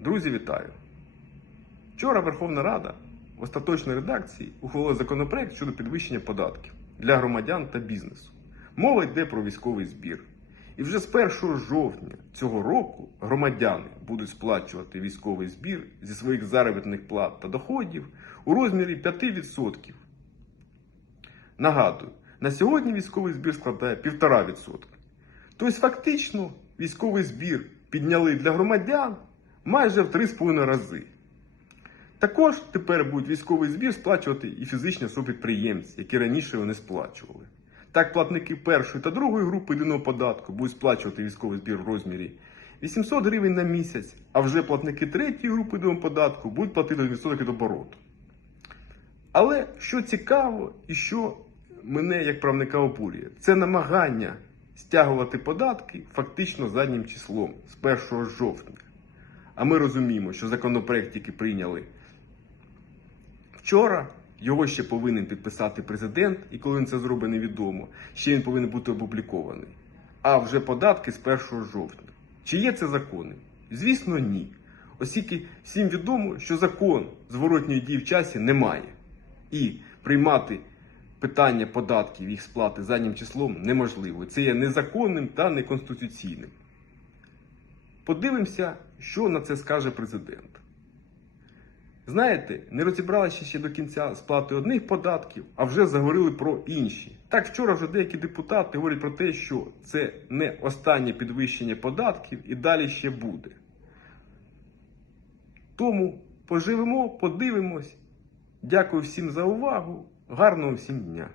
Друзі, вітаю! Вчора Верховна Рада в остаточній редакції ухвалила законопроект щодо підвищення податків для громадян та бізнесу. Мова йде про військовий збір. І вже з 1 жовтня цього року громадяни будуть сплачувати військовий збір зі своїх заробітних плат та доходів у розмірі 5%. Нагадую, на сьогодні військовий збір складає 1,5%. Тобто, фактично, військовий збір підняли для громадян майже в 3,5 рази. Також тепер будуть військовий збір сплачувати і фізичні особи-підприємці, які раніше його не сплачували. Так, платники першої та другої групи єдиного податку будуть сплачувати військовий збір в розмірі 800 гривень на місяць, а вже платники третьої групи єдиного податку будуть платити відсоток від обороту. Але що цікаво і що мене як правника обурює, це намагання стягувати податки фактично заднім числом з 1 жовтня. А ми розуміємо, що законопроект, який прийняли вчора, його ще повинен підписати президент, і коли він це зробить, невідомо. Ще він повинен бути опублікований. А вже податки з 1 жовтня. Чи є це законним? Звісно, ні. Оскільки всім відомо, що закон зворотньої дії в часі немає. І приймати питання податків їх сплати заднім числом неможливо. Це є незаконним та неконституційним. Подивимося, що на це скаже президент. Знаєте, не розібралися ще до кінця сплати одних податків, а вже заговорили про інші. Так вчора вже деякі депутати говорять про те, що це не останнє підвищення податків і далі ще буде. Тому поживемо, подивимось. Дякую всім за увагу. Гарного всім дня!